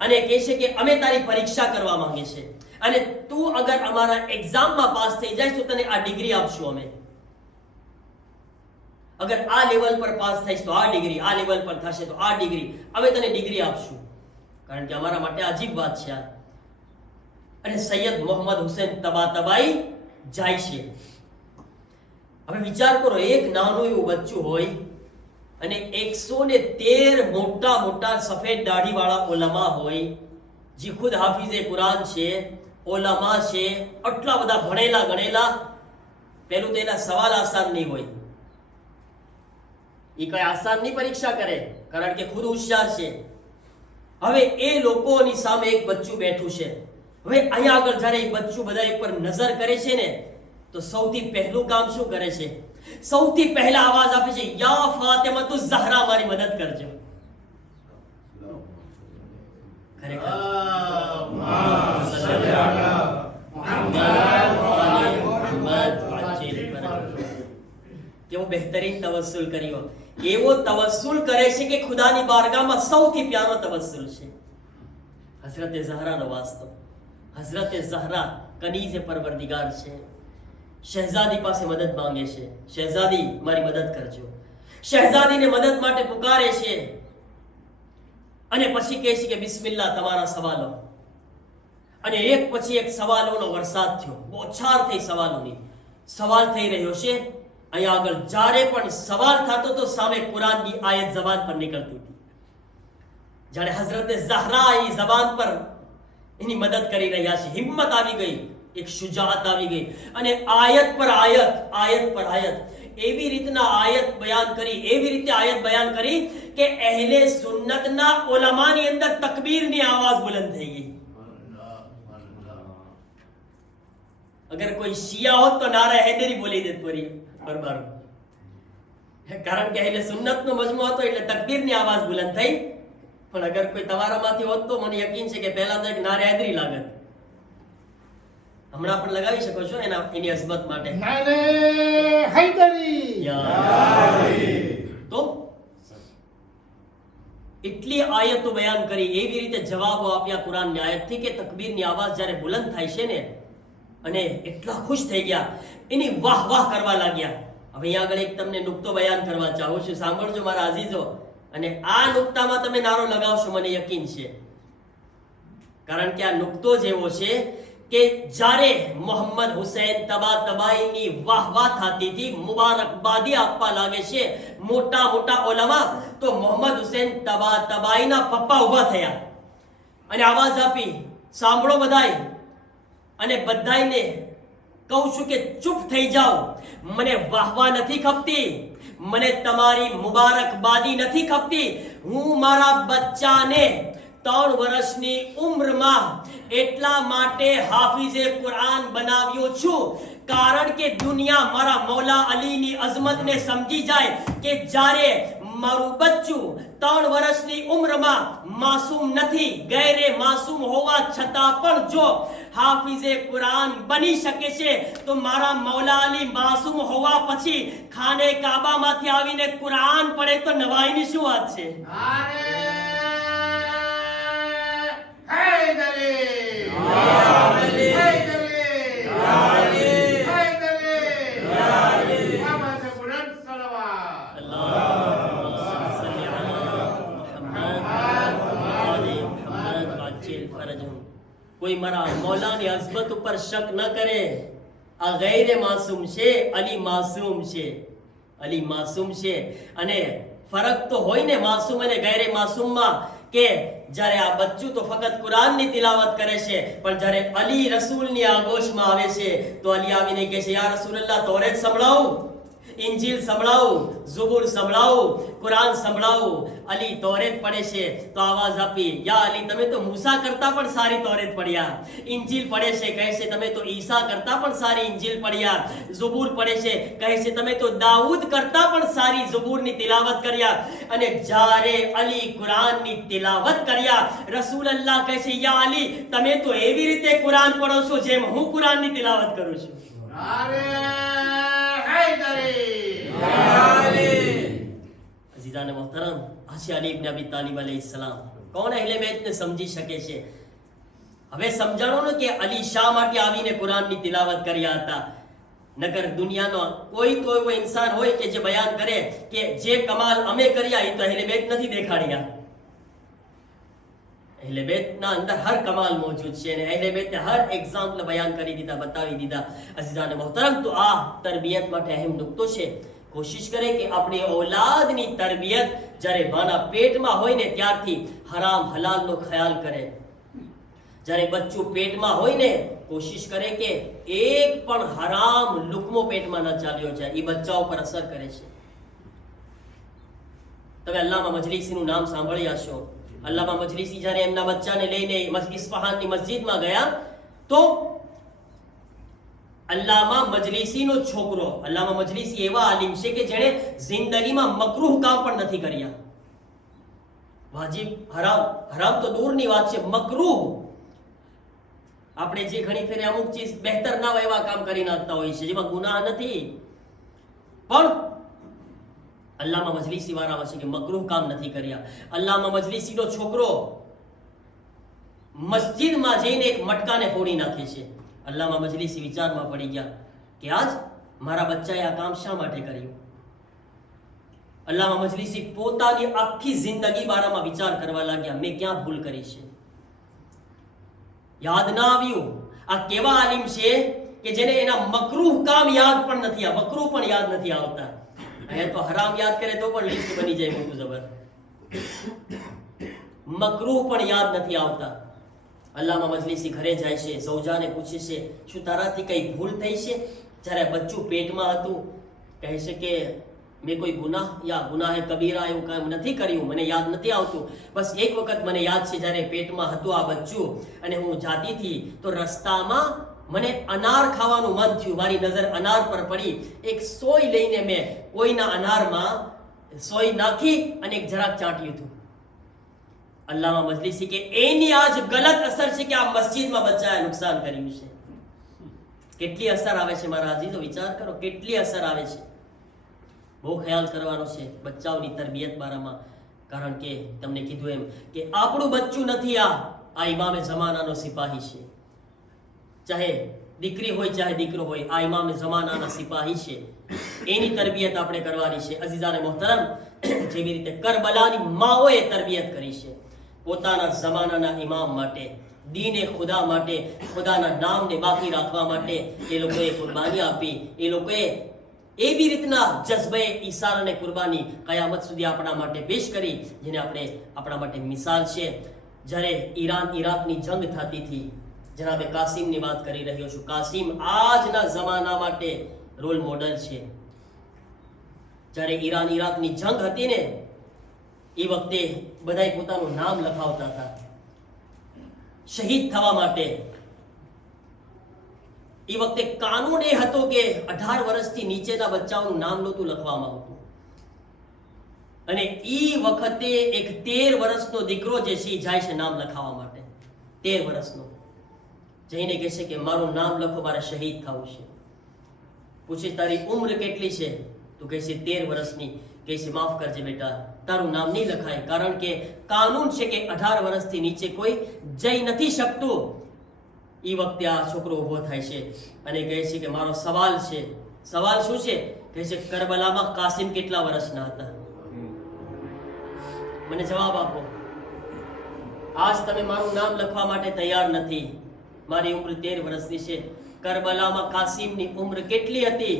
અને કહે છે કે અમે તારી પરીક્ષા કરવા માંગે છે અને તું અગર અમારા એક્ઝામમાં પાસ થઈ જાય તો તને આ ડિગ્રી આપશું. અમે અગર આ લેવલ પર પાસ થઈશ તો આ ડિગ્રી, આ લેવલ પર થશે તો આ ડિગ્રી, અમે તને ડિગ્રી આપશું. કારણ કે અમારા માટે અજીબ વાત છે આ. અને સૈયદ મોહમ્મદ હુસૈન તબાતબાઈ જાય છે. હવે વિચાર કરો, એક નાનું એવું બચ્ચું હોય અને 113 મોટા મોટા સફેદ દાઢી વાળા ઉલમા હોય, જે ખુદ હાફિઝે કુરાન છે, ઉલમા છે, આટલા બધા ભણેલા ગણેલા. પહેલું તો એના સવાલ આસાન નહીં હોય. એ કઈ આસાનની પરીક્ષા કરે કારણ કે ખુદ હોશિયાર છે. હવે એ લોકોની સામે એક બચ્ચું બેઠું છે. હવે અહીંયા આગળ જ્યારે એ બચ્ચું બધા પર નજર કરે છે ને, તો સૌથી પહેલું કામ શું કરે છે? સૌથી પહેલા આવાજ આપે છે, યા ફાતિમા તું ઝહરા મારી મદદ કરજો. ખરેખર કેવો બહેતરીન તવસ્સુલ કર્યો. એવો તવસ્સુલ કરે છે કે ખુદાની બારગાહમાં સૌથી પ્યારો તવસ્સુલ છે હઝરતે ઝહરાનો વાસ્તો. હઝરતે ઝહરા કનીઝે પરવરદિગાર છે. શહેઝાદી પાસે મદદ માંગે છે, શહેઝાદી મારી મદદ કરજો. શહેઝાદીને મદદ માટે પુકારે છે અને પછી કહે છે કે બિસ્મિલ્લાહ, તમારા સવાલો. અને એક પછી એક સવાલોનો વરસાદ થયો. બોછાર થઈ સવાલોની. સવાલ થઈ રહ્યો છે. અહીંયા આગળ જ્યારે પણ સવાલ થતો તો સામે કુરાનની આયત જબાન પર નીકળતી હતી. જ્યારે હઝરતે ઝહરા એ જબાન પર એની મદદ કરી રહ્યા છે, હિંમત આવી ગઈ, એક શુજાઅત આવી ગઈ અને આયત પર આયત, આયત પર આયત, એવી રીતના આયત બયાન કરી, એવી રીતે આયત બયાન કરી કે અહેલે સુન્નતના ઉલમાની અંદર તકબીરની આવાજ બુલંદ થઈ ગઈ. અગર કોઈ શિયા હોત તો નારા હૈદરી બોલી દેત પૂરી બરબાર. કારણ કે અહેલે સુન્નતનો મજમો હતો એટલે તકબીરની આવાજ બુલંદ થઈ. પણ અગર કોઈ તમારામાંથી હોત તો મને યકીન છે કે પહેલા તો એક નારે હૈદરી લાગત. હમણાં પણ લગાવી શકો છો એની અઝમત માટે. નારે હૈદરી. તો એટલી આયતો બયાન કરી, એવી રીતે જવાબો આપ્યા કુરાનની આયતથી કે તકબીરની આવાજ જ્યારે બુલંદ થાય છે ને, અને એટલા ખુશ થઈ ગયા, એની વાહ વાહ કરવા લાગ્યા. હવે અહીંયા આગળ એક તમને નુક્તો બયાન કરવા ચાહું છું, સાંભળજો મારા અઝીઝો. અને આ નુક્તામાં તમે નારો લગાવશો મને યકીન છે. કારણ કે આ નુક્તો જેવો છે કે જ્યારે મોહમ્મદ હુસૈન તબાતબાઈની વાહ વાહ થતી હતી, મુબારકબાદી આપવા લાગે છે મોટા મોટા ઉલમા, તો મોહમ્મદ હુસૈન તબાતબાઈના પપ્પા ઊભા થયા અને આવાજ આપી, સાંભળો બધાય. અને બધાયને કહું છું કે ચૂપ થઈ જાઓ. મને વાહવા નથી ખપતી, મને તમારી મુબારકબાદી નથી ખપતી. હું મારા બચ્ચાને 3 વર્ષની ઉંમરમાં એટલા માટે હાફિઝે કુરાન બનાવ્યો છું કારણ કે દુનિયા મારા મૌલા અલીની અઝમતને સમજી જાય કે જ્યારે મારું બચ્ચું 3 વર્ષની ઉંમરમાં માસૂમ નથી, ગેરે માસૂમ હોવા છતાં પણ જો હાફિઝે કુરાન બની શકે છે તો મારા મૌલા અલી માસૂમ હોવા પછી ખાને કાબામાંથી આવીને કુરાન પડે તો નવાઈની શું વાત છે? કોઈ મારા મૌલાની અઝમત ઉપર શક ન કરે. આ ગૈરે માસૂમ છે, અલી માસૂમ છે. અલી માસૂમ છે. અને ફરક તો હોય ને માસૂમ અને ગૈરે માસૂમમાં કે જ્યારે આ બચ્ચું તો ફક્ત કુરાનની તિલાવત કરે છે, પણ જ્યારે અલી રસૂલની આગોશમાં આવે છે તો અલી આવીને કહે છે, યા રસૂલલ્લાહ, તૌરેત સંભળાવું, ઇંજીલ સંભળાવું, ઝુબૂર સંભળાવું, કુરાન સંભળાવું. અલી તૌરેત પડે છે તો આવાજ આપી, યા અલી, તમે તો મૂસા કરતા પણ સારી તૌરેત પડ્યા. ઇંજીલ પડે છે, કહે છે તમે તો ઈસા કરતા પણ સારી ઇંજીલ પડ્યા. ઝુબૂર પડે છે, કહે છે તમે તો દાઉદ કરતા પણ સારી ઝુબૂરની તિલાવત કર્યા. અને જ્યારે અલી કુરાનની તિલાવત કર્યા, રસૂલલ્લાહ કહે છે, યા અલી, તમે તો એવી રીતે કુરાન પડો છો જેમ હું કુરાનની તિલાવત કરું છું. અઝીઝાન મોહતરમ, હશે અલી ઇબ્ન અબી તાલિબ અલૈહિસ્સલામ. કોણ અહેલે બેતને સમજી શકે છે? હવે સમજાણો ને કે અલી શા માટે આવીને કુરાનની તિલાવત કર્યા હતા. નગર દુનિયાનો કોઈ તો એવો ઇન્સાન હોય કે જે બયાન કરે કે જે કમાલ અમે કર્યા એ તો અહેલે બેત નથી દેખાડ્યા. અહેલે બેતના અંદર હર કમાલ મોજૂદ છે અને અહેલે બેતે હર એક્ઝામ્પલ બયાન કરી દીધા, બતાવી દીધા. અઝીઝાન મોહતરમ, તો આ તરબિયત માટે અહેમ નુક્તો છે. કોશિશ કરે કે આપણી ઔલાદની તરબિયત જ્યારે માના પેટમાં હોય ને ત્યારથી હરામ હલાલનો ખ્યાલ કરે. જ્યારે બચ્ચું પેટમાં હોય ને કોશિશ કરે કે એક પણ હરામ લુકમો પેટમાં ન ચાલ્યો જાય. એ બચ્ચાઓ પર અસર કરે છે. તમે અલ્લામા મજલિસીનું નામ સાંભળ્યા હશો. અલ્લામા મજલિસી જ્યારે એમના બચ્ચાને લઈને ઇસ્ફહાનની મસ્જિદમાં ગયા તો અલ્લામા મજલિસીનો છોકરો, અલ્લામા મજલિસી એવા આલિમ છે કે જેણે જિંદગીમાં મકરૂહ કામ પણ નથી કર્યા. વાજિબ, હરામ, હરામ તો દૂરની વાત છે, મકરૂહ આપણે જે ઘણી ફેરે અમુક ચીજ બહેતર ના હોય એવા કામ કરી નાખતા હોય છે જેમાં ગુનાહ નથી, પણ અલ્લામા મજલિસી વાળામાં છે કે મકરૂહ કામ નથી કર્યા. અલ્લામા મજલિસીનો છોકરો મસ્જિદમાં જઈને એક મટકાને ફોડી નાખે છે. અલ્લામા મજલિસી વિચારમાં પડી ગયા કે આજ મારા બચ્ચાએ આ કામ શા માટે કર્યું. અલ્લામા મજલિસી પોતાની આખી જિંદગી બારામાં વિચાર કરવા લાગ્યા, મેં ક્યાં ભૂલ કરી છે. યાદ ના આવ્યું. આ કેવા આલિમ છે કે જેને એના મકરૂહ કામ યાદ પણ નથી, મકરૂહ પણ યાદ નથી આવતા. અહીંયા તો હરામ યાદ કરે તો પણ લિસ્ટ બની જાય મોટું જબર. મકરૂહ પણ યાદ નથી આવતા. અલ્લામા મજલિસી ઘરે જાય છે, સૌજાને પૂછે છે, શું તારાથી કઈ ભૂલ થઈ છે? જ્યારે બચ્ચું પેટમાં હતું કહે છે કે મેં કોઈ ગુનાહ યા ગુનાહે કબીરા એવું કામ નથી કર્યું, મને યાદ નથી આવતું. બસ એક વખત મને યાદ છે, જ્યારે પેટમાં હતું આ બચ્ચું અને હું જાતી હતી તો રસ્તામાં મને અનાર ખાવાનું મન થયું. મારી નજર અનાર પર પડી. એક સોય લઈને મેં કોઈના અનારમાં સોય નાખી અને એક જરાક ચાટ્યું હતું. અલ્લામા મજલિસી કે એની આજ ગલત અસર છે કે આ મસ્જિદમાં બચ્ચાએ નુકસાન કર્યું છે. કેટલી અસર આવે છે મારા અજીઝો, વિચાર કરો કેટલી અસર આવે છે. બહુ ખ્યાલ કરવાનો છે બચ્ચાઓની તરબિયત બારામાં. કારણ કે તમને કીધું એમ કે આપણું બચ્ચું નથી, આ ઇમામે જમાનાનો સિપાહી છે. ચાહે દીકરી હોય ચાહે દીકરો હોય, આ ઇમામે જમાનાના સિપાહી છે. એની તરબિયત આપણે કરવાની છે. અઝીઝાને મોહતરમ, જેવી રીતે કરબલાની માઓએ તરબિયત કરી છે પોતાના જમાનાના ઇમામ માટે, દીને ખુદા માટે, ખુદાના નામને બાકી રાખવા માટે એ લોકોએ કુરબાની આપી. એ લોકોએ એવી રીતના જઝ્બે ઈસાર અને કુરબાની કયામત સુધી આપણા માટે પેશ કરી જેને આપણે આપણા માટે મિસાલ છે. જ્યારે ઈરાન ઇરાકની જંગ થતી હતી, જનાબે કાસિમની વાત કરી રહ્યો છું. કાસિમ આજના જમાના માટે રોલ મોડલ છે. જ્યારે ઈરાન ઇરાકની જંગ હતી ને એ વખતે બધાય પોતાનું નામ લખાવતા હતા શહીદ થવા માટે. એ વખતે કાનૂન એ હતો કે 18 વર્ષથી નીચેના બચ્ચાઓનું નામ નહોતું લખવામાં આવતું. અને ઈ વખતે એક 13 વર્ષનો દીકરો જે છે જાય છે નામ લખાવવા માટે. 13 વર્ષનો જઈને કહે છે કે મારું નામ લખો, મારે શહીદ થવું છે. પૂછે તારી ઉંમર કેટલી છે? તો કહે છે 13 વર્ષની. કહે છે માફ કરજે બેટા, તારું નામ નહીં લખાય, કારણ કે કાનૂન છે કે 18 વર્ષથી નીચે કોઈ જઈ નથી શકતું. એ વખતે આ છોકરો ઊભો થાય છે અને કહે છે કે મારો સવાલ છે. સવાલ શું છે? કહે છે કરબલામાં કાસિમ કેટલા વર્ષના હતા? મને જવાબ આપો. આજ તમે મારું નામ લખવા માટે તૈયાર નથી. મારી ઉંમર 13 વર્ષની છે. કરબલામાં કાસિમની ઉંમર કેટલી હતી?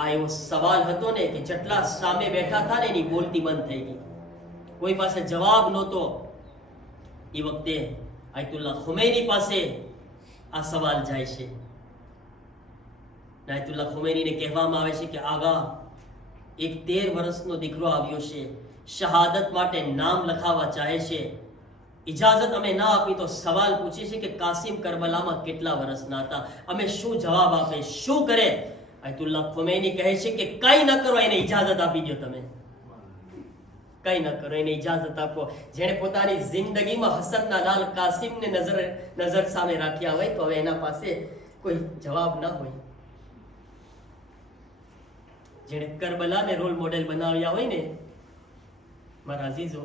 આ એવો સવાલ હતો ને કે જેટલા સામે બેઠા હતા ને એની બોલતી બંધ થઈ ગઈ. કોઈ પાસે જવાબ નહોતો. એ વખતે આયતુલ્લા ખુમૈની પાસે આ સવાલ જાય છે. આયતુલ્લા ખુમૈનીને કહેવામાં આવે છે કે આગા, એક 13 વર્ષનો દીકરો આવ્યો છે, શહાદત માટે નામ લખાવવા ચાહે છે. ઇજાઝત અમે ના આપી તો સવાલ પૂછે છે કે કાસિમ કરબલામાં કેટલા વર્ષના હતા? અમે શું જવાબ આપે, શું કરે? આયતુલ્લા ખુમૈની કહે છે કે કઈ ન કરો, એને ઇજાઝત આપી દો. તમે કઈ ન કરો, એને ઇજાઝત આપો. જેણે પોતાની જિંદગીમાં હસનના લાલ કાસિમને નજર સામે રાખ્યા હોય તો હવે એના પાસે કોઈ જવાબ ના હોય. જેણે કરબલાને રોલ મોડેલ બનાવ્યા હોય ને, મારા અઝીઝો,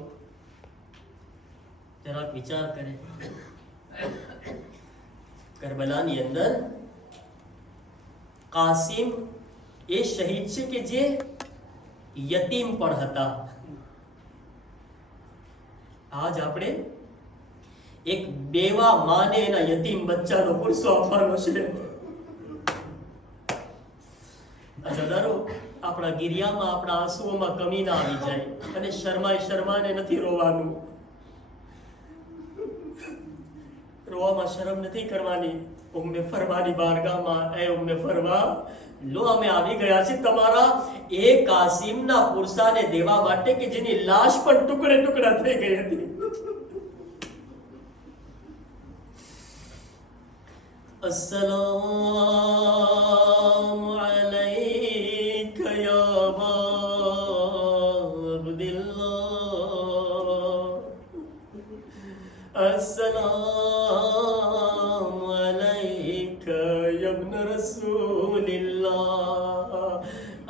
જરાક વિચાર કરે. કરબલાની અંદર કાસિમ એ શહીદ છે કે જે યતીમ પણ હતા. આજ આપણે એક બેવા માને એના યતીમ બચ્ચાનો પુરસો આપવાનો છે. અજાદારો, આપણા ગિરિયામાં, આપણા આંસુઓમાં કમી ના આવી જાય અને શરમાને નથી રોવાનું. રોવામાં શરમ નથી કરવાની. ઉમ્મે ફરવાની બારગાહમાં, એ ઉમ્મે ફરવા, લો અમે આવી ગયા છે તમારા એ કાસિમના પુરસાને દેવા માટે કે જેની લાશ પણ ટુકડે ટુકડા થઈ ગઈ હતી. અસ્સલામુ અલૈકા યા અબદિલ્લાહ, અસ્સલામુ અલૈકા યા ઇબ્ન રસૂલિલ્લાહ.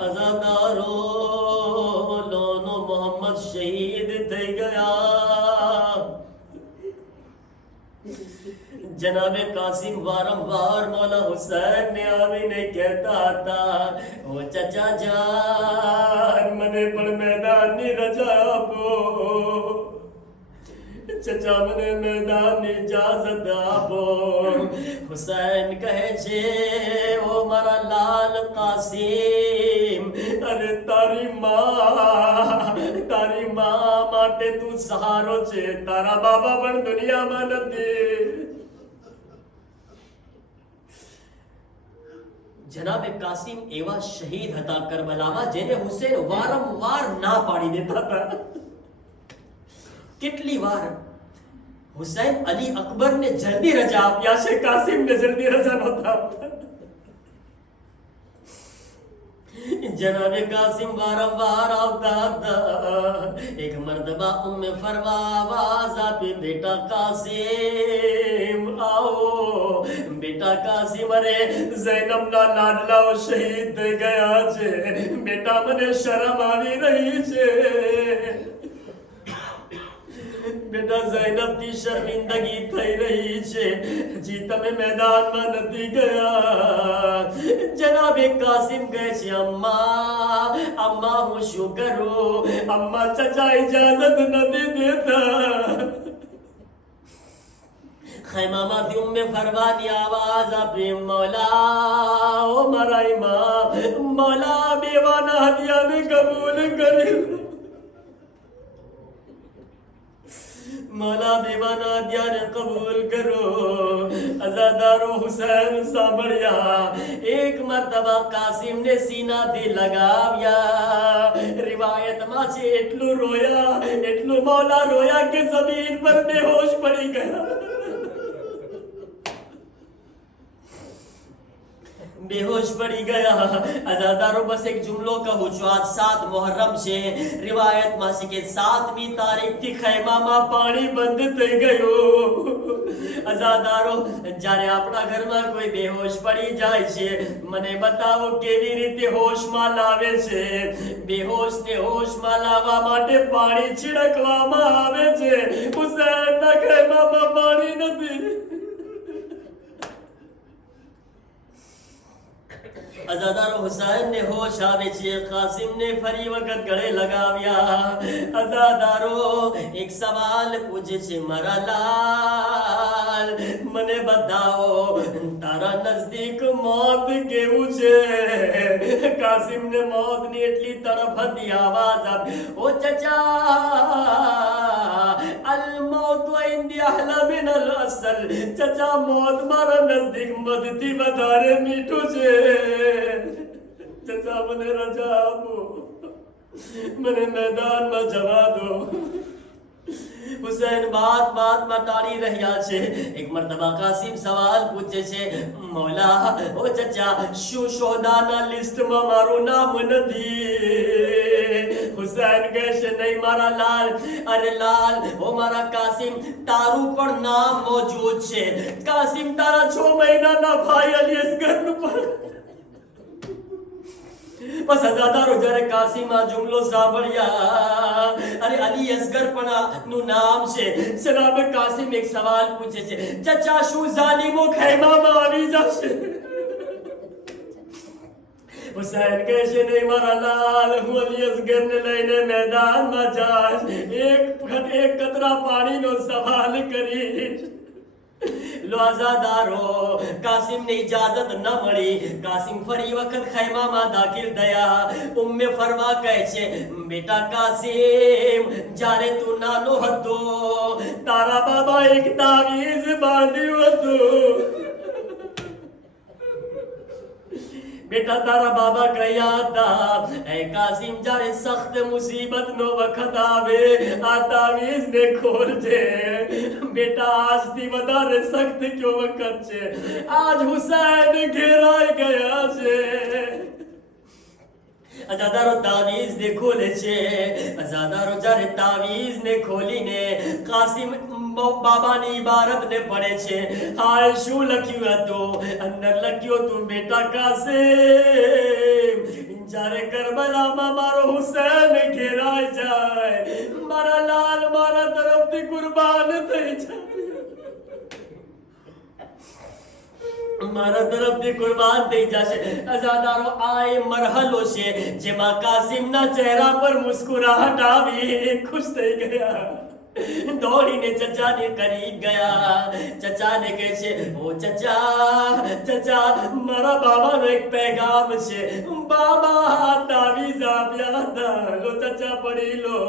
અઝાદારો, લોનો મોહમ્મદ શહીદ થઈ ગયા. જનાબે કાસિમ વારંવાર મૌલા હુસૈન ને આવીને કહેતા હતા, ઓ ચચા જાન, મને પણ મેદાનની રજા આપો. ચચા, મને મેદાનની ઇજાઝત આપો. હુસૈન કહે છે, ઓ મારા લાલ કાસિમ, અરે તારી માં માટે તું સહારો છે. તારા બાબા પણ દુનિયામાં નથી. જનાબે કાસિમ એવા શહીદ હતા કરબલામાં જેને હુસૈન વારંવાર ના પાડી દેતા હતા. કેટલી વાર હુસૈન અલી અકબરને જલ્દી રજા આપ્યા છે, કાસિમને જલ્દી રજા નહોતા આપતા. જનાબે કાસિમ વારંવાર આવતા હતા. એક મર્તબા ઉમ્મે ફરવા આવાજ આપી, બેટા કાસિમ આવો. બેટા કાસિમ, અરે ઝૈનબના લાડલાઓ શહીદ થઈ ગયા છે. બેટા, મને શરમ આવી રહી છે. બેટા, ઝૈનબથી શર્મિંદગી થઈ રહી છે. જી તમે મેદાનમાં નથી ગયા. જનાબે કાસિમ કહે છે, અમ્મા હું શું કરું? અમ્મા, ચચા ઇજાઝત નથી દેતા. ખૈમામાંથી ઉમ્મે ફરવાની આવાજ આપી, મૌલા, ઓ મારા ઇમામ, મૌલા, બેવાના હદિયાને કબૂલ કરી. मौला बेवाना दियार कबूल करो. अज़ादारो हुसैन सांभळ्या. एक मरतबा कासिम ने सीना થી લગાવ્યા. રિવાયતમાં છે એટલું રોયા, એટલું મૌલા રોયા કે જમીન પર બેહોશ પડી ગયા. બેહોશ પડી ગયા. અઝાદારો બસ એક જુમલો કહું છું. આજ 7 મુહર્રમ છે. રિવાયતમાં છે કે 7મી તારીખથી ખૈમામાં પાણી બંધ થઈ ગયું. અઝાદારો, જ્યારે આપણા ઘરમાં કોઈ બેહોશ પડી જાય છે, મને બતાવો કેવી રીતે હોશમાં લાવે છે. બેહોશને હોશમાં લાવવા માટે પાણી છિડકવામાં આવે છે. હુસૈનના ખૈમામાં પાણી નથી. અઝાદારો, હુસૈનને હોશ આવે છે. કાસિમને ફરી વખત ગળે લગાવ્યા. અઝાદારો એક સવાલ પૂછે છે, મારા લાલ, મને બતાવો તારા નજદીક મોત કેવું છે. કાસિમને મોતની એટલી તરફ હતી. આવાજ આવી, ઓ ચચા, અલ મૌત ઇન્દી અહલા મિન અલ અસલ. ચચા, મોત મારા નજદીક મધથી વધારે મીઠું છે. ચચા, મને રજા આપો, મને મેદાનમાં જવા દો. હુસૈન બાતમાં ટાળી રહ્યા છે. એક મરતબા કાસિમ સવાલ પૂછે છે, મૌલા, ઓ ચચા, શું શોહદાના લિસ્ટમાં મારું નામ નથી? હુસૈન કહે છે, નહીં મારા લાલ. અરે લાલ, ઓ મારા કાસિમ, તારું પણ નામ મોજૂદ છે. કાસિમ, તારા 6 મહિનાના ભાઈ અલી અસગરનું પણ. બસ અઝાદારો, જ્યારે કાસિમ આ જુમલો સાંભળ્યા, અરે અલી અસગર પણ નું નામ છે. જનાબ કાસિમ એક સવાલ પૂછે છે, ચચા, શું ઝાલિમો ખૈમામાં આવી જશે? હુસૈન કહે છે, નહીં મારા લાલ, હું અલી અસગરને લઈને મેદાનમાં જાશ. એક કતરા પાણીનો સવાલ કરીશ. લો અઝાદારો, કાસિમને ઇજાઝત ન મળી. કાસિમ ફરી વખત ખૈમામાં દાખિલ થયા. ઉમ્મે ફરવા કહે છે, બેટા કાસિમ, જ્યારે તું નાનો હતો, તારા બાબા એક તાવીઝ બાંધ્યું હતું. બેટા, તારા બાબા કહ્યા હતા, એ કાસિમ, જ્યારે સખ્ત મુસીબતનો વખત આવે, આ તાવીઝને ખોલજે. બેટા, આજથી વધારે સખ્ત કયો વખત છે? આજ હુસૈન ઘેરાઈ ગયા છે. અઝાદારો તાવીઝને ખોલે છે. અઝાદારો જ્યારે તાવીઝને ખોલીને કાસિમ બાબાની ઇબારતને પડે છે. હાય, શું લખ્યું હતું? અંદર લખ્યું હતું, બેટા કાસિમ, જ્યારે કરબલામાં મારો હુસૈન ઘેરાઈ જાય, મારા લાલ મારા તરફથી કુરબાન થઈ જાય. મારા તરફથી કુરબાન થઈ જશે. અઝાદારો, આ એ મરહલો છે જેમાં કાસિમના ચહેરા પર મુસ્કુરાહટ આવી. ખુશ થઈ ગયા. દોડીને ચચાને કરીબ ગયા. ચચાને કહે છે, ઓ ચચા, મારા બાબાનો એક પેગામ છે. બાબા તાવીઝ આપ્યા હતા. લો ચચા, પડી લો.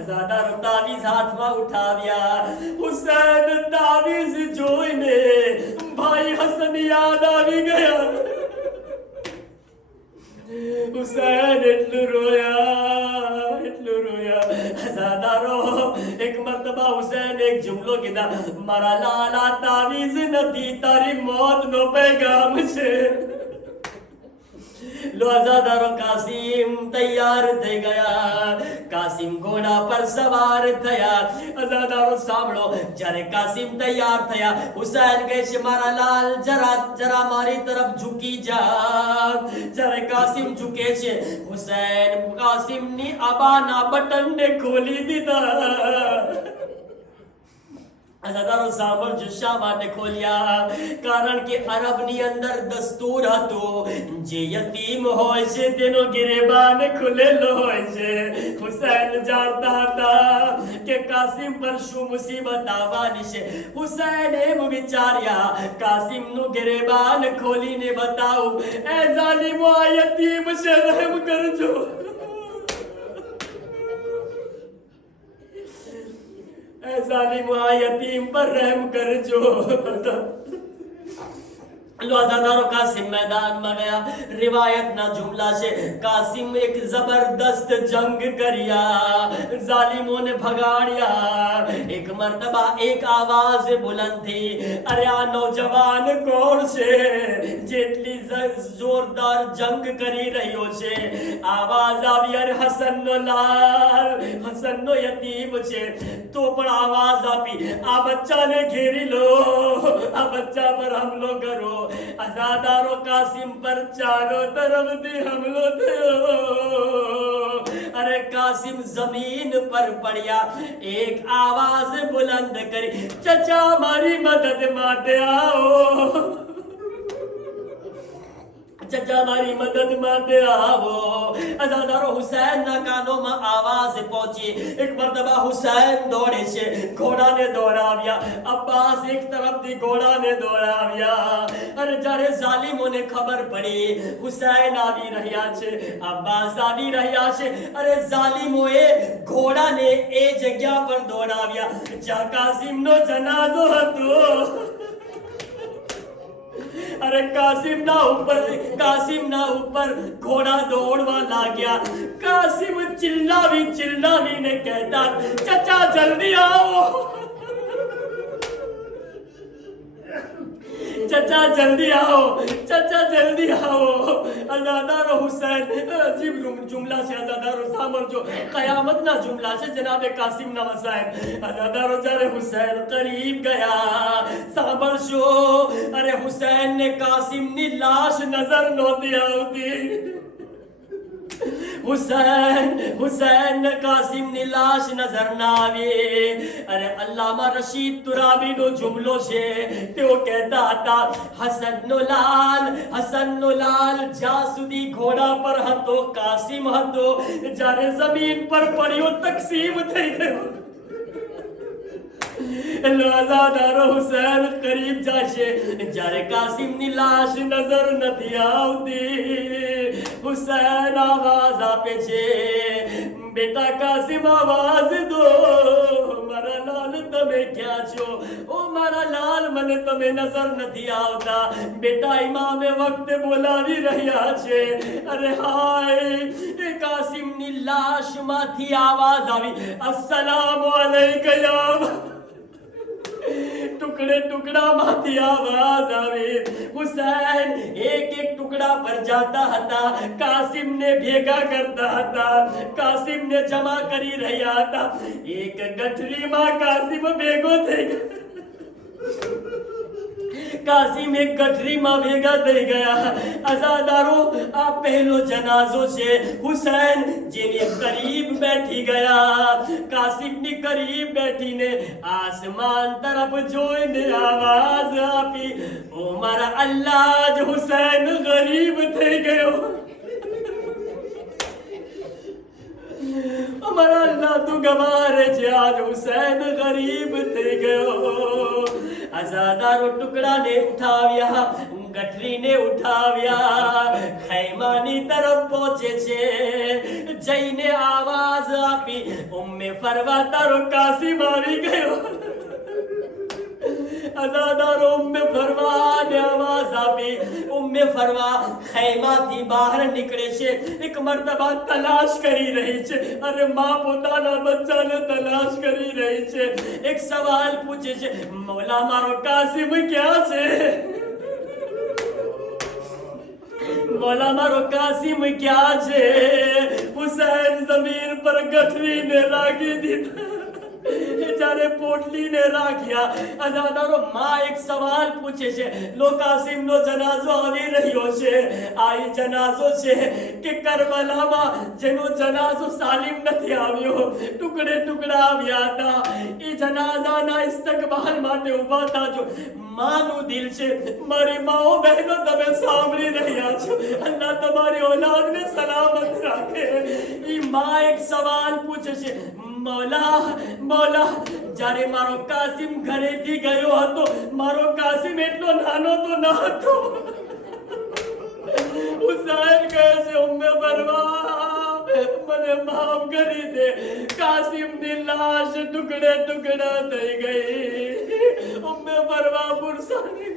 અઝાદારો તાવીઝ હાથમાં ઉઠાવ્યા. હુસૈન તાવીઝ જોઈને ભાઈ હસન યાદ આવી ગયા. હુસૈન એટલું રોયા. અઝાદારો, એક મરતબા હુસૈન એક જુમલો કીધા, મારા લાલા, તાવીઝ નથી, તારી મોતનો પેગામ છે. લો અઝાદારો, કાસિમ તૈયાર થઈ ગયા. કાસિમ ઘોડા પર સવાર થયા. અઝાદારો સાંભળો, જ્યારે કાસિમ તૈયાર થયા, હુસૈન કહે છે, મારા લાલ, જરા મારી તરફ ઝૂકી જા. જ્યારે કાસિમ ઝૂકે છે, હુસૈન કાસિમની આબાના બટનને ખોલી દીધા. અઝાદારો સાંભળજો, શા માટે ખોલ્યા? કારણ કે અરબની અંદર દસ્તુર હતું, જે યતીમ હોય છે તેનો ગિરેબાન ખુલેલો હોય છે. હુસૈન જાણતા હતા કે કાસિમ પર શું મુસીબત આવવાની છે. હુસૈન એમ વિચાર્યા, કાસિમનું ગિરેબાન ખોલીને બતાવું. એ ઝાલિમો, આ યતીમ છે, રહેમ કરજો. ઝાલિમ, આ યતીમ પર રહેમ કરજો. आजादारो कासिम मैदान में गया। रिवायत ना जुमला से कासिम एक जबरदस्त जंग करिया, जालिमों ने भगाड़िया। एक मर्तबा एक आवाज बुलंद थी, अरे आ नौजवान कौन से जेटली जोरदार जंग करी रहियो छे। आवाज આવી, અરે હસનનો લાલ, હસનનો યતીમ છે। તો પણ આવાજ આપી, આ બચ્ચાને ઘેરી લો, આ બચ્ચા પર હુમલો કરો। अजादारो कासिम पर चारों तरफ से हमलो थयो। अरे कासिम जमीन पर पड़िया। एक आवाज बुलंद करी, चचा मारी मदद माटे आओ, चचा मारी मदद माटे आओ। अजादारो हुसैन ना कानों में आवाज पहुंची। एक मर्तबा हुसैन दौड़े छे, घोड़ा ने दौड़ाव्या। अब्बास एक तरफ थी घोड़ा ने दौड़ाव्या। अरे जारे जालिमों ने खबर पड़ी हुसैन आवी રહ્યા છે, अब्बास आवी રહ્યા છે। अरे जालिमोए घोड़ा ने ए जगह पर दौड़ाव्या જ્યાં કાસિમ નો જનાઝો હતો। अरे कासिम ना ऊपर घोड़ा दौड़वा लाग्या। कासिम चिल्लावी ने कहता, चचा जल्दी आओ, चचा जल्दी आओ, चचा जल्दी आओ। अजादारो हुसैन, अजीब जुमला से अजादारो सामरजो, कयामत ना जुमला से जनाबे कासिम ना वसायब। अजादारो जारे हुसैन करीब गया, सामरजो। अरे हुसैन ने कासिम नी लाश नजर नोती आवती। हुसैन कासिम ની લાશ નજર ના આવે। અરે અલ્લામા રશીદ તુરાબી નો જુમલો છે, તેઓ કહેતા હતા, હસનનો લાલ જ્યાં સુધી ઘોડા પર હતો કાસિમ હતો, જ્યારે જમીન પર પડ્યો તકસીમ થઈ ગયો। અજાદારો હુસૈન કરીબ જાશે, જ્યારે કાસિમની લાશ નજર નથી આવતી। હુસૈન આવાજ આપે છે, બેટા કાસિમ આવાજ દો, મારા લાલ તમે ક્યાં છો? ઓ મારા લાલ મને તમે નજર નથી આવતા। બેટા ઇમામે વખતે બોલાવી રહ્યા છે। અરે હાય, એ કાસિમની લાશમાંથી આવાજ આવી, અસ્સલામુ અલૈકમ। टुकड़े टुकड़ा माथी आवाज आवे। हुसैन एक एक टुकड़ा पर जाता था, कासिम ने भेगा करता था, कासिम ने जमा करी रहा था। एक गठरी में कासिम भेगो थे, कासिम एक गठरी में भेगा થઈ ગયા। अजादारो आ पहलो जनाजो છે। हुसैन જેની करीब बैठी गया। कासिम ની करीब बैठीने आसमान तरफ જોઈને आवाज આપી, ओ मारा अल्लाह, आज हुसैन गरीब થઈ ગયો। हमारा अल्लाह तू गवारे છે, आज हुसैन गरीब થઈ ગયો। अजादारो टुकड़ा ने उठाव्या, गठरी ने उठाव्या, खैमानी तरफ पहुंचे छे। जईने आवाज आपी, उम्मे फरवा तारो कासिम આવી ગયો। अजादारो उम्मे फरवा ने आवाज आपी। उम्मे फरवा खैमाथी બહાર નીકળે છે। એક મર્તબા તલાશ કરી રહી છે। અરે માં પોતાના બચ્ચાને તલાશ કરી રહી છે। એક સવાલ પૂછે છે, મૌલા મારો કાસિમ ક્યાં છે? मौला मारो कासिम क्या छे? हुसैन जमीन पर गठरी ने राखी दीधा, जारे पोटली ने राख्या। अजादारो मां एक सवाल पूछे छे, लो कासिम नो जनाजो આવી રહ્યો છે। આ જનાઝો છે કે કરબલામાં જેનો જનાઝો સાલિમ નથી આવ્યો, ટુકડે ટુકડા આવ્યા હતા। એ જનાઝાના ઇસ્તકબાલ માટે ઊભા થાજો। માનું દિલ છે, મારી માઓ બહેનો તમે સાંભળી રહ્યા છો, અલ્લાહ તમારી औलादને સલામત રાખે। ઈ માं એક સવાલ પૂછે છે, मौला जारे मारो कासिम घरेથી ગયો હતો, મારો કાસિમ એટલો નાનો તો ન હતો। હુસૈન કહે છે, ઉમ્મે ફરવા મને માફ કરી દે, કાસિમની લાશ ટુકડે ટુકડા થઈ ગઈ। ઉમ્મે ફરવા પુરસાની